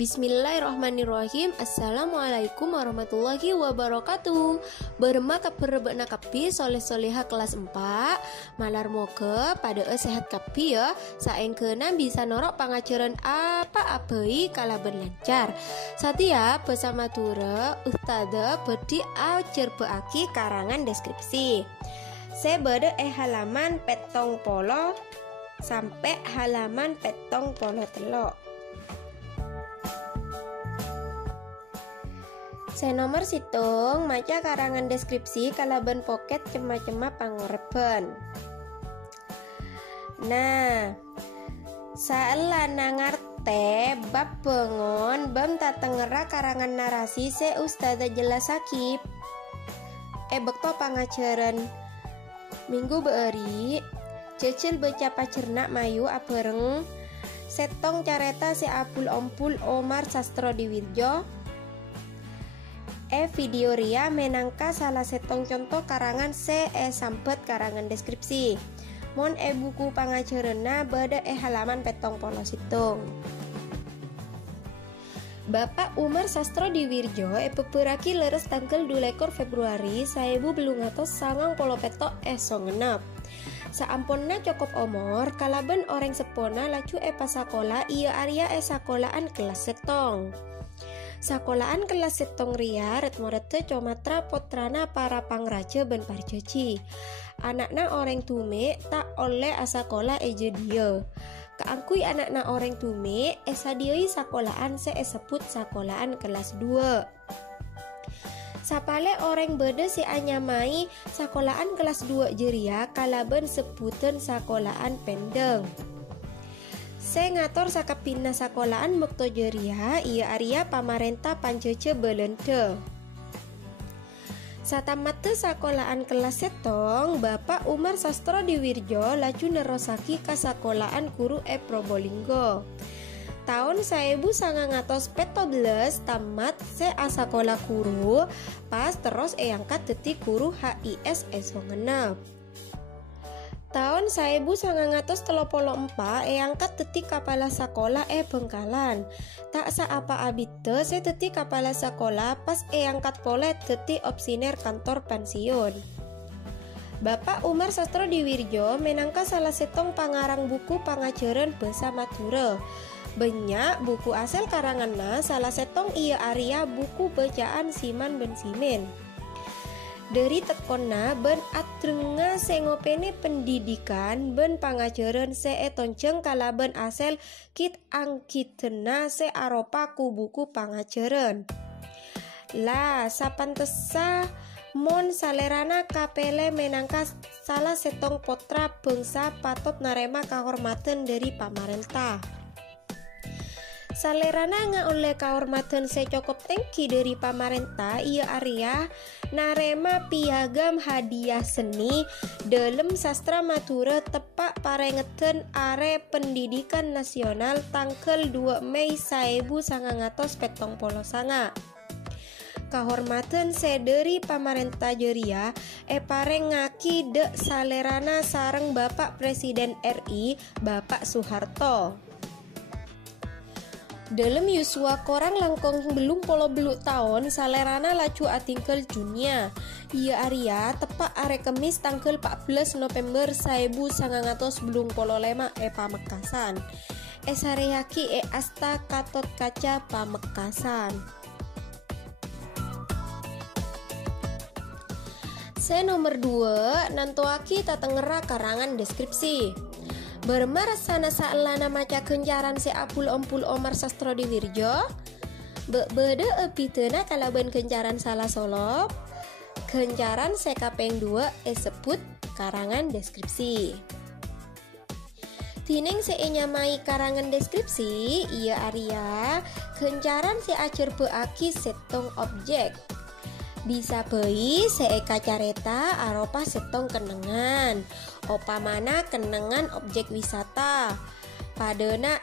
Bismillahirrahmanirrahim. Assalamualaikum warahmatullahi wabarakatuh. Bermata perebekna kapi soleh-soleha kelas 4 malar moga pada sehat kapi ya. Saengkeuna bisa norok pangajaran apa-apai kala berlancar. Satia bersama tura ustada bedi ajar beaki karangan deskripsi. Saya beda halaman petong polo sampai halaman petong polo telok. Saya nomor situng maca karangan deskripsi kalaban pocket cema-cema pangoreben. Nah, saelana ngarte bab pengon bam tatengera karangan narasi se ustada jelas sakip. Bekto pangajaran minggu beeri cecil baca pacernak mayu apereng setong careta se apul ompul Omar Sastrodiwirjo. Video ria menangka salah setong contoh karangan se sampet karangan deskripsi. Mon buku pangajareuna beda halaman petong polo situng. Bapak Umar Sastrodiwirjo peperaki leres tanggal 2 Februari 1990 petok songenep. Saamponna cokop omor kalaben orang sepona lacu pasakola iya area sakolaan kelas setong. Sakolaan kelas setong ria retmorete comatra potrana para pangraja ben parjoji. Anakna orang tume tak oleh asakola eje dia. Kaangkui anakna orang tume esadioi sakolaan se sebut sakolaan kelas 2. Sapale orang beda si anyamai sakolaan kelas 2 jeria kalaben sebutan sakolaan pendeng. Saya ngator sakapina sakolaan bekto jeria iya area pamarentah pancece belente. Satamate sakolaan kelas setong Bapak Umar Sastrodiwirjo laju nerosaki ka sakolaan Kuru Probolinggo. Tahun 1917 tamat se asakola Kuru pas terus angkat detik Kuru HIS songenep. Tahun 1934 angkat detik kepala sekolah Bengkalan. Tak saapa abite se detik kepala sekolah pas angkat pole detik opsiner kantor pensiun. Bapak Umar Sastrodiwirjo menangka salah setong pangarang buku pangajaran basa Madura. Banyak buku asal karanganna salah setong iya area buku bacaan Siman ben Simen. Dari tekonna ben atrenga sengopene pendidikan ben pangajaran se etonceng kalaben asal kit angkitena se aropa ku buku pangajaran. Lah sapantesa mon salerana kapele menangka salah setong potra bangsa patot narema kahormatan dari pamarentah. Salerana nga oleh kahormatan secokop tengki dari pamarentah iya area narema piagam hadiah seni dalam sastra Madura tepak parengeten are pendidikan nasional tanggal 2 Mei 1979. Kahormatan sederi pamarentah jeria pareng ngaki dek salerana sareng Bapak Presiden RI Bapak Soeharto. Dalam yuswa korang langkong belum polo beluk tahun salerana laju atingkel dunia. Iya area tepak are Kemis tanggal 14 November 1995 Pamekasan. Sareyaki asta katot kaca Pamekasan. Se nomor 2 nantoaki tatengera karangan deskripsi. Bermarasana saelana maca kencaran se apul ompul Omar Sastrodiwirjo. Beda epitena kalaban kencaran salah solop. Kencaran se kapeng 2 sebut karangan deskripsi. Tining se nyamai karangan deskripsi iya area kencaran se acer beaki setong objek. Bisa bei seeka careta aropa setong kenengan. Opa mana kenengan objek wisata. Padena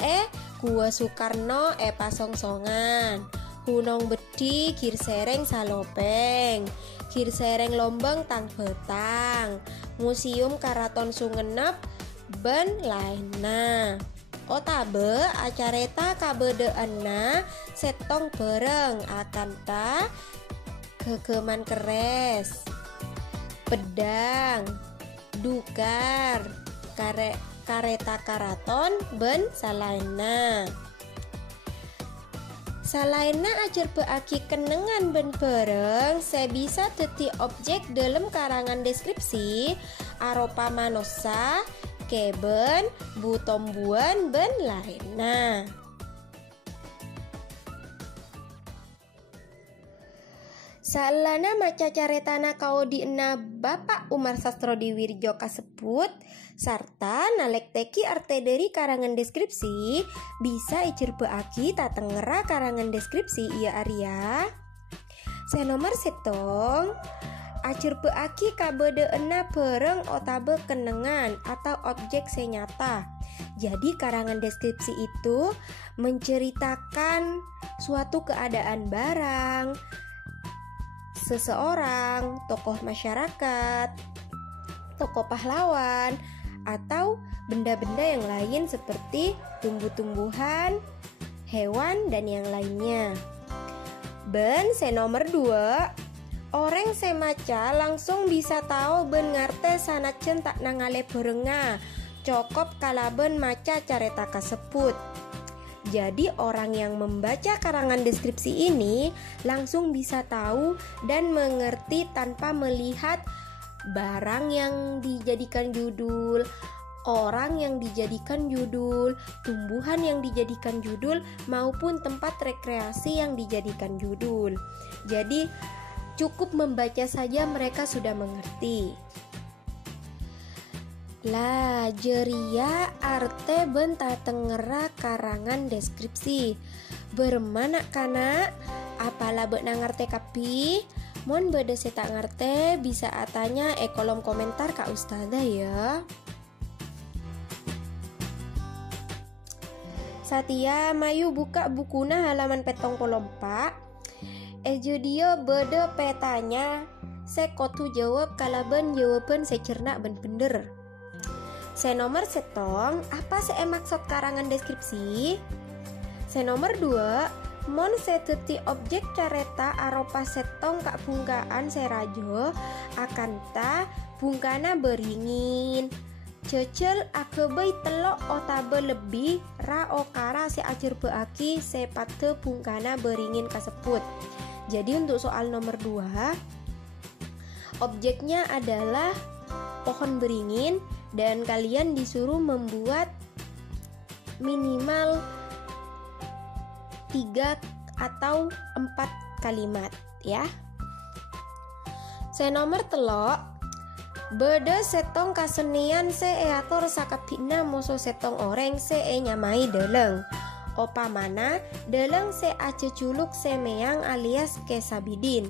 Gua Soekarno pasongsongan. Hunong Bedi Kir Sereng Salopeng. Kir Sereng Lombang Tang Betang. Museum Karaton Sungenep ben lainna. Otabe acareta kabedeanna setong bareng akanta gegeman keres, pedang, dukar, kareta karaton, ben salaina. Salaina ajar beaki kenengan ben bareng, saya bisa dadi objek dalam karangan deskripsi aropa manosa, keben, butombuan, ben lainna. Salana maca caretana kau diena Bapak Umar Sastrodiwirjo kasebut sarta nalek teki arte dari karangan deskripsi bisa ijer beaki tatengera karangan deskripsi iya Arya. Senomor setong ajer beaki kabedeena bareng otabe kenengan atau objek senyata. Jadi karangan deskripsi itu menceritakan suatu keadaan barang, seseorang, tokoh masyarakat, tokoh pahlawan, atau benda-benda yang lain seperti tumbuh-tumbuhan, hewan, dan yang lainnya. Ben senomor 2, orang semaca langsung bisa tahu ben ngarte sanajan tak nangale berenga, cokop kalaben maca careta kasebut. Jadi orang yang membaca karangan deskripsi ini langsung bisa tahu dan mengerti tanpa melihat barang yang dijadikan judul, orang yang dijadikan judul, tumbuhan yang dijadikan judul, maupun tempat rekreasi yang dijadikan judul. Jadi cukup membaca saja mereka sudah mengerti. Lah jeria arte benta tengera karangan deskripsi bermana kana apalah bek nangarte kapi mon beda seta ngarte bisa atanya kolom komentar Kak Ustazah ya. Satia mayu buka bukuna halaman petong kolompak dia beda petanya sekotu jawab kalaben jawaban secerna ben bener. Senomor setong, apa se maksud karangan deskripsi? Senomor 2, mon seteti objek careta aropa setong kak bungkaan serajo akanta bungkana beringin. Cecel akebay telok otabe lebih ra okara se ajar beaki sepate bungkana beringin kasebut. Jadi untuk soal nomor 2, objeknya adalah pohon beringin dan kalian disuruh membuat minimal 3 atau 4 kalimat ya. Senomor telok beda setong kasenian ator sakapina moso setong oreng nyamai deleng. Opa mana deleng ace culuk meang alias kesabidin.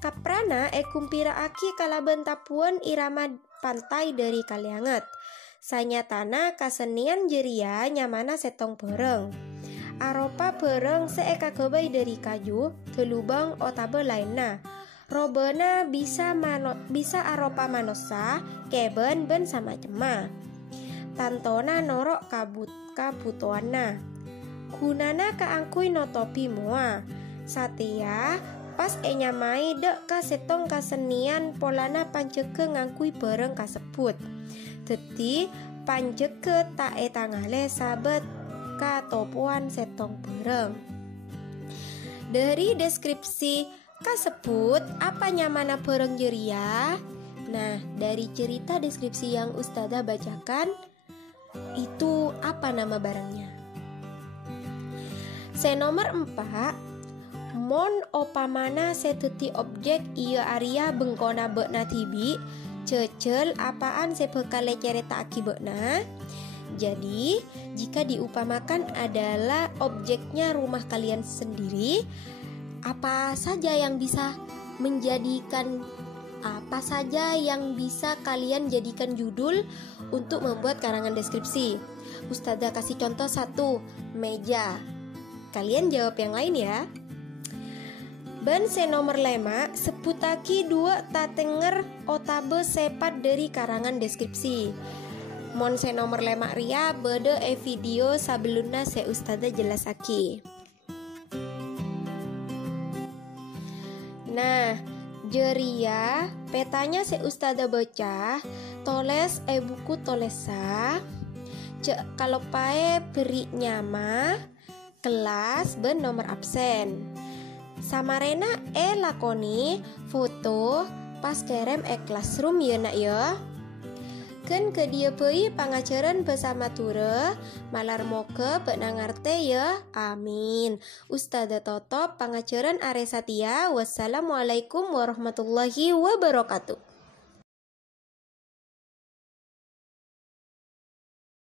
Kaprana kumpira aki kalaben tapuan irama pantai dari Kalianget. Sanyatana kasenian jeria nyamana setong bereng. Aropa bereng kagobay dari kaju kelubang otabe lainna. Robena bisa aropa manosa, keben ben sama cema. Tantona norok kabutoana. Gunana kaangkui notopi moa. Satia pas nyamai dek ka setong kasenian polana panceke ngangkui bareng kasebut. Dadi panceke tak tangale sabet ka topuan setong bareng. Dari deskripsi kasebut apa nyamana bareng jeria? Nah, dari cerita deskripsi yang Ustazah bacakan itu apa nama barangnya? Senomor 4, mon opamana seteti objek iya Arya bengkona bekna tibi cecel apaan sebekale cerita akibekna. Jadi jika diupamakan adalah objeknya rumah kalian sendiri, apa saja yang bisa kalian jadikan judul untuk membuat karangan deskripsi. Ustazah kasih contoh 1, meja. Kalian jawab yang lain ya. Ben senomor 5, sebutaki 2 tatenger otabe sepat dari karangan deskripsi. Mon se nomor lemak ria bede video sebelumnya se Ustazah jelasaki. Nah, jeria petanya se Ustazah baca toles buku tolesa kalau pae beri nyama kelas ben nomor absen. Samarena lakoni foto pas kerem classroom ya nak ya. Ken ke dia pei pangajaran bersama ture malar moke penangarte ya. Amin. Ustazah Totop pangajaran Are Satia. Wassalamualaikum warahmatullahi wabarakatuh.